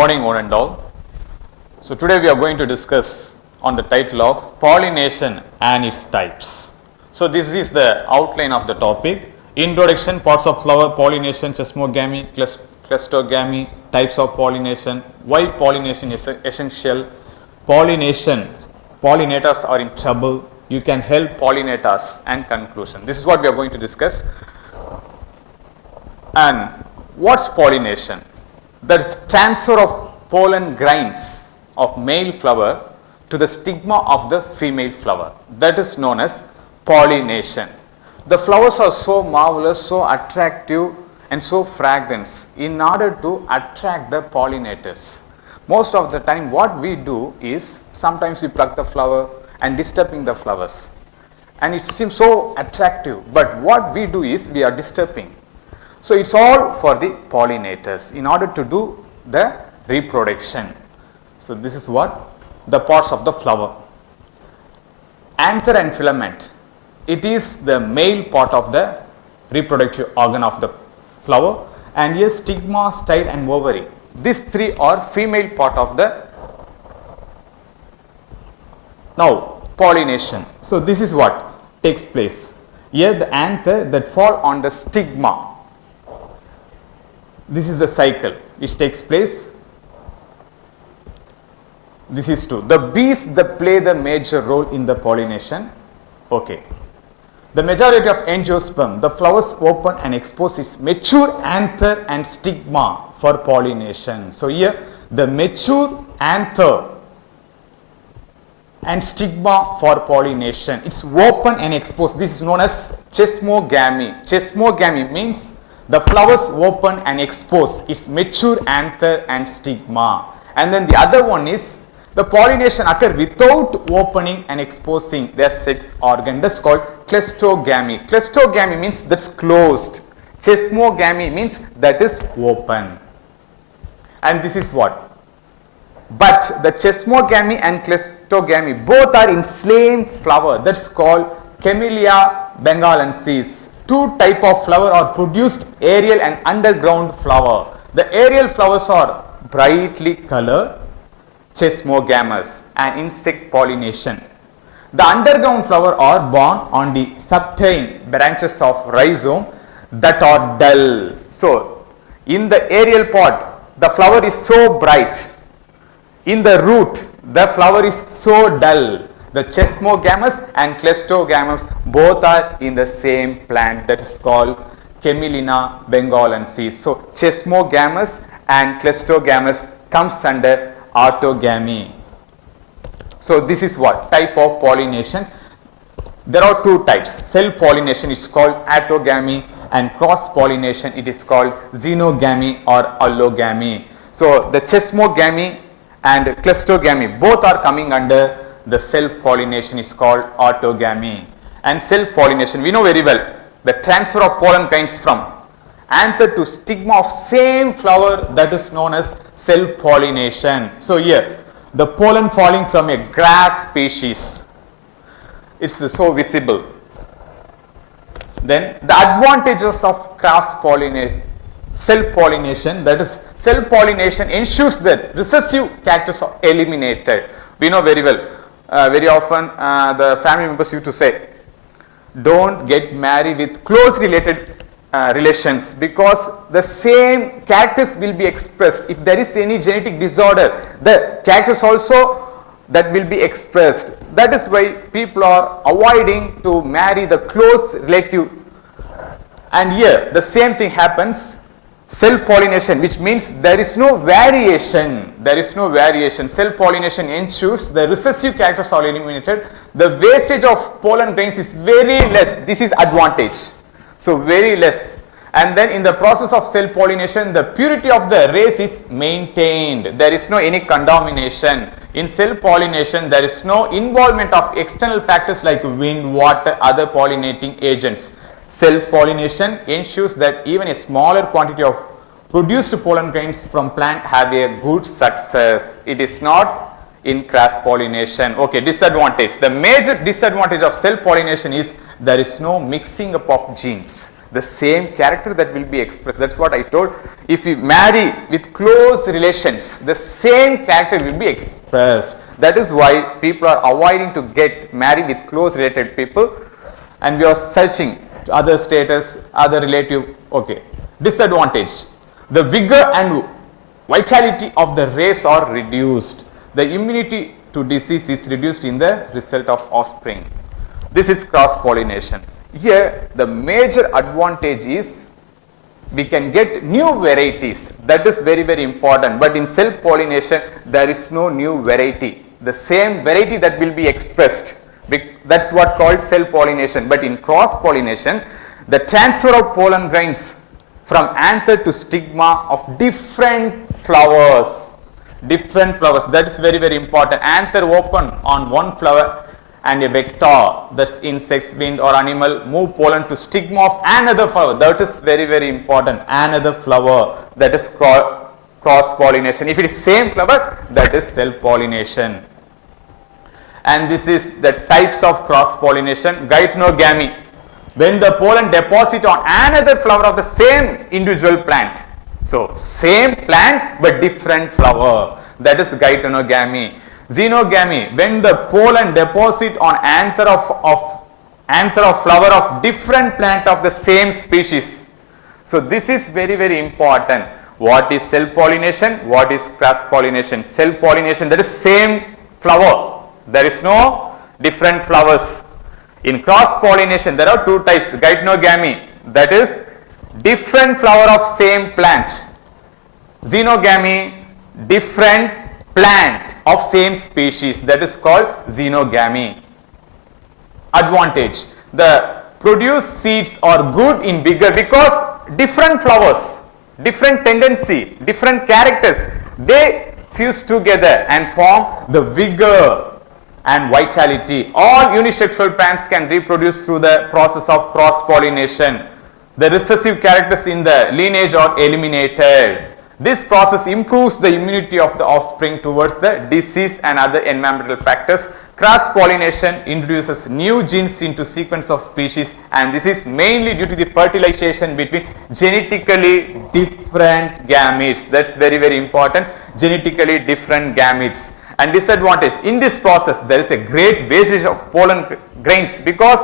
morning one and all. So today we are going to discuss on the title of pollination and its types. So this is the outline of the topic. Introduction, parts of flower, pollination, seismogamy, clusterogamy, types of pollination, why pollination is essential, pollinators are in trouble, you can help pollinators, and conclusion. This is what we are going to discuss. And what's pollination? That is transfer of pollen grains of male flower to the stigma of the female flower. That is known as pollination. The flowers are so marvelous, so attractive and so fragrant in order to attract the pollinators. Most of the time what we do is sometimes we pluck the flower and disturbing the flowers. And it seems so attractive, but what we do is we are disturbing. So it's all for the pollinators in order to do the reproduction. So this is what the parts of the flower. Anther and filament. It is the male part of the reproductive organ of the flower, and here stigma, style and ovary. These three are female part of the. Now pollination. So this is what takes place. Here the anther that fall on the stigma. This is the cycle which takes place. This is true. The bees that play the major role in the pollination. Okay. The majority of angiosperm, the flowers open and expose its mature anther and stigma for pollination. So here the mature anther and stigma for pollination. It's open and exposed. This is known as seismogamy. Seismogamy means the flowers open and expose its mature anther and stigma. And then the other one is the pollination occur without opening and exposing their sex organ. That's called clusterogamy. Clusterogamy means that's closed. Seismogamy means that is open. And this is what? But the seismogamy and clusterogamy both are in same flower. That's called Camellia bengalensis. Two type of flower are produced, aerial and underground flower. The aerial flowers are brightly colored, seismogamous, and insect pollination. The underground flower are born on the subterranean branches of rhizome that are dull. So in the aerial part the flower is so bright. In the root the flower is so dull. The seismogamous and clusterogamous both are in the same plant, that is called Camellia bengalensis. So seismogamous and clusterogamous comes under autogamy. So this is what type of pollination. There are two types. Self pollination is called autogamy, and cross pollination it is called xenogamy or allogamy. So the seismogamy and clusterogamy both are coming under the self pollination is called autogamy. And self pollination we know very well, the transfer of pollen grains from anther to stigma of same flower, that is known as self pollination. So here the pollen falling from a grass species, it's so visible. Then the advantages of cross pollination, self pollination, that is self pollination ensures that recessive characters are eliminated. We know very well. Very often the family members used to say, don't get married with close related relations, because the same characters will be expressed. If there is any genetic disorder, the characters also that will be expressed. That is why people are avoiding to marry the close relative. And here the same thing happens. Self pollination, which means there is no variation. There is no variation. Self pollination ensures the recessive characters are eliminated. The wastage of pollen grains is very less. This is advantage. So very less. And then in the process of self pollination, the purity of the race is maintained. There is no any contamination. In self pollination, there is no involvement of external factors like wind, water, other pollinating agents. Self pollination ensures that even a smaller quantity of produced pollen grains from plant have a good success. It is not in cross pollination. Okay, disadvantage. The major disadvantage of self pollination is there is no mixing up of genes. the same character that will be expressed. That's what I told. If you marry with close relations, the same character will be expressed. That is why people are avoiding to get married with close related people, and we are searching other status, other relative. Okay. Disadvantage. The vigor and vitality of the race are reduced. The immunity to disease is reduced in the result of offspring. This is cross pollination. Here the major advantage is we can get new varieties. That is very, very important. But in self pollination there is no new variety. The same variety that will be expressed. That's what called self pollination. But in cross pollination, the transfer of pollen grains from anther to stigma of different flowers. That is very, very important. Anther open on one flower, and a vector, that's insects, wind or animal, move pollen to stigma of another flower. That is very, very important. Another flower, that is cross pollination. If it is same flower, that is self pollination. And this is the types of cross pollination. Geitonogamy, when the pollen deposit on another flower of the same individual plant. So same plant but different flower, that is geitonogamy. Xenogamy, when the pollen deposit on anther of flower of different plant of the same species. So this is very, very important. What is self pollination? What is cross pollination? Self pollination, that is same flower. There is no different flowers. In cross pollination there are two types. Geitonogamy, that is different flower of same plant. Xenogamy, different plant of same species, that is called xenogamy. Advantage, the produced seeds are good in vigor because different flowers, different tendency, different characters, they fuse together and form the vigor and vitality. All unisexual plants can reproduce through the process of cross pollination. The recessive characters in the lineage are eliminated. This process improves the immunity of the offspring towards the disease and other environmental factors. Cross pollination introduces new genes into sequence of species, and this is mainly due to the fertilization between genetically different gametes. That's very, very important. Genetically different gametes. And disadvantage, in this process there is a great wastage of pollen grains because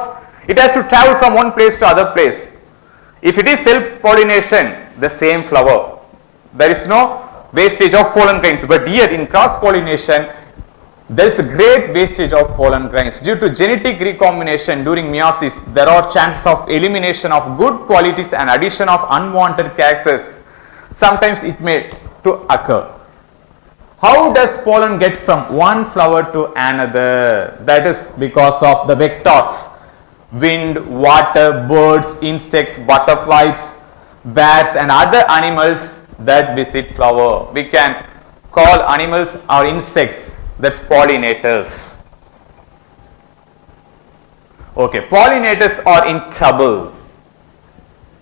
it has to travel from one place to other place. If it is self pollination, the same flower, there is no wastage of pollen grains. But here in cross pollination there is a great wastage of pollen grains. Due to genetic recombination during meiosis, there are chances of elimination of good qualities and addition of unwanted characters. Sometimes it may to occur. How does pollen get from one flower to another? That is because of the vectors. Wind, water, birds, insects, butterflies, bats and other animals that visit flower. We can call animals or insects, that's pollinators. Okay, pollinators are in trouble.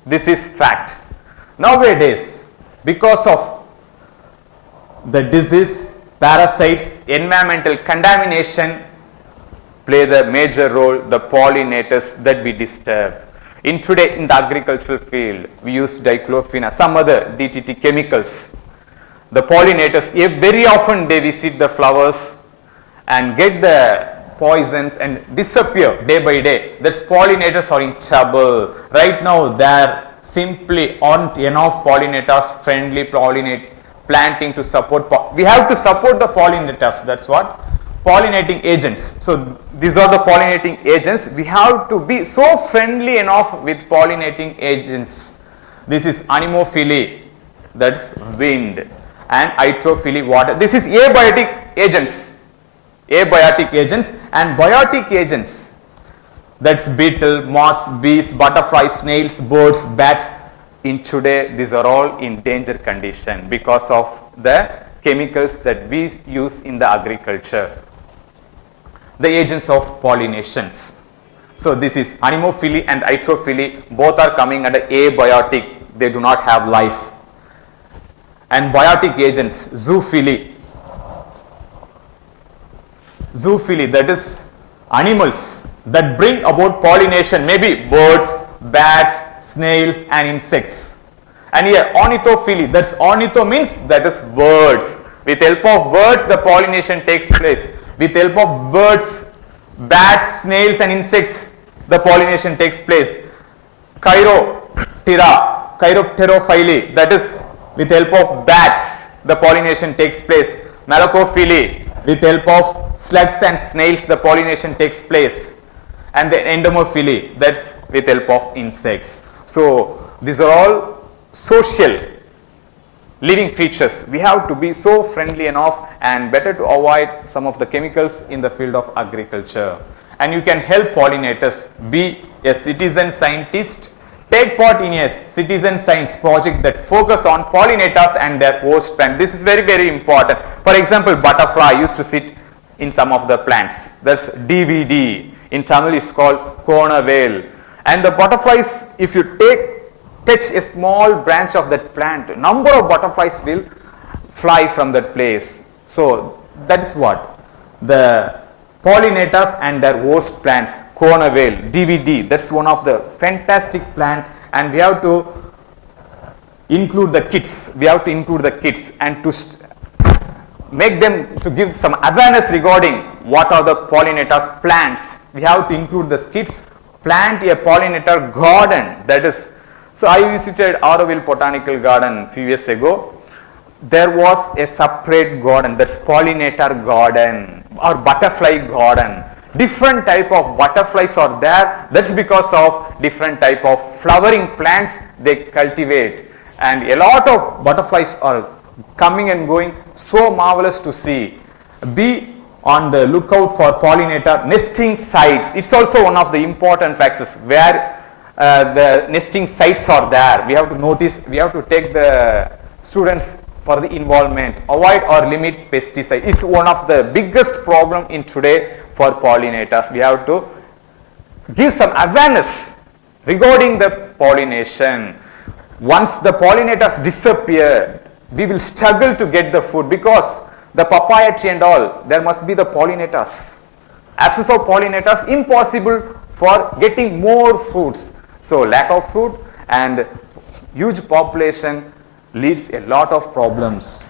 This is fact. Nowadays, because of the disease, parasites, environmental contamination play the major role, the pollinators that we disturb. In today, in the agricultural field, we use diclofenac, some other DDT chemicals. The pollinators, very often they visit the flowers and get the poisons and disappear day by day. That's pollinators are in trouble. Right now, there simply aren't enough pollinators, friendly planting to support. We have to support the pollinators. That's what pollinating agents. So these are the pollinating agents. We have to be so friendly enough with pollinating agents. This is anemophily, that's wind, and hydrophily, water. This is abiotic agents. Abiotic agents and biotic agents. That's beetle, moths, bees, butterflies, snails, birds, bats. In today, these are all in danger condition because of the chemicals that we use in the agriculture. The agents of pollinations. So this is anemophily and hydrophily, both are coming under abiotic, they do not have life. And biotic agents, zoophily. Zoophily, that is animals that bring about pollination, maybe birds, bats, snails and insects. And here ornithophilia, that's ornitho means that is birds. With help of birds the pollination takes place. With help of birds, bats, snails and insects the pollination takes place. Chiropterophilia, that is with help of bats the pollination takes place. Malacophilia, with help of slugs and snails the pollination takes place. And the endomophilia, that's with help of insects. So these are all social living creatures. We have to be so friendly enough and better to avoid some of the chemicals in the field of agriculture. And you can help pollinators. Be a citizen scientist. Take part in a citizen science project that focus on pollinators and their host plant. This is very, very important. For example, butterfly used to sit in some of the plants. That's DVD. In Tamil it's called Konavale. And the butterflies, if you touch a small branch of that plant, number of butterflies will fly from that place. So that is what the pollinators and their host plants, Konavale, DVD, that's one of the fantastic plant, and we have to include the kids. We have to include the kids and to make them to give some awareness regarding what are the pollinators plants. We have to include the kids, plant a pollinator garden. That is, so I visited Auroville Botanical Garden a few years ago. There was a separate garden, that's pollinator garden or butterfly garden. Different type of butterflies are there. That's because of different type of flowering plants they cultivate. And a lot of butterflies are coming and going, so marvelous to see. Be on the lookout for pollinator nesting sites. It's also one of the important factors where the nesting sites are there. We have to notice, we have to take the students for the involvement. Avoid or limit pesticide. It's one of the biggest problem in today for pollinators. We have to give some awareness regarding the pollination. Once the pollinators disappear, we will struggle to get the food, because the papaya tree and all, there must be the pollinators. Absence of pollinators, impossible for getting more fruits. So lack of fruit and huge population leads a lot of problems.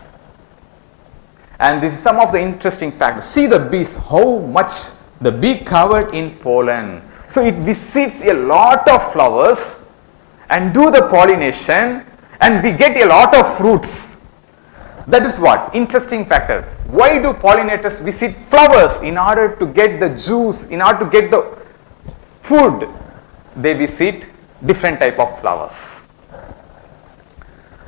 And this is some of the interesting facts. See the bees, how much the bee covered in pollen. So it visits a lot of flowers and do the pollination, and we get a lot of fruits. That is what interesting factor. Why do pollinators visit flowers? In order to get the juice, in order to get the food, they visit different type of flowers.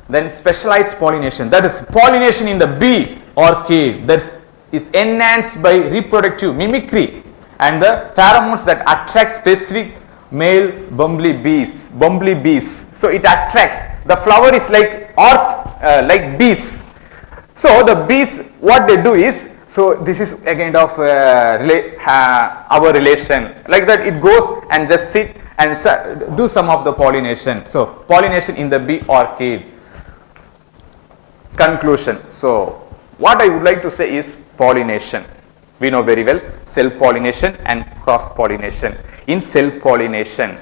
Then specialized pollination, that is pollination in the bee orchid, that is enhanced by reproductive mimicry and the pheromones that attract specific male bumblebees. So it attracts. The flower is like bees. So the bees, what they do is, so this is a kind of our relation. Like that, it goes and just sit and do some of the pollination. So pollination in the bee orchid. Conclusion. So what I would like to say is pollination. We know very well self-pollination and cross-pollination. In self-pollination,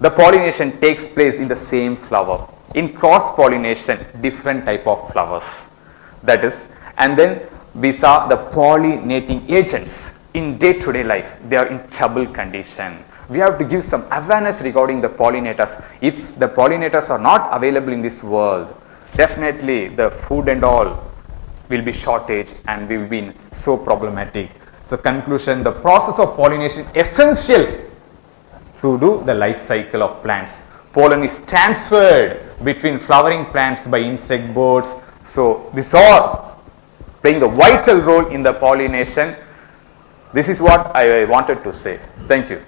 the pollination takes place in the same flower. In cross-pollination, different type of flowers. That is, and then we saw the pollinating agents in day-to-day life. They are in trouble condition. We have to give some awareness regarding the pollinators. If the pollinators are not available in this world, definitely the food and all will be shortage and we will be so problematic. So conclusion, the process of pollination essential to do the life cycle of plants. Pollen is transferred between flowering plants by insect birds. So these are playing the vital role in the pollination. This is what I wanted to say. Thank you.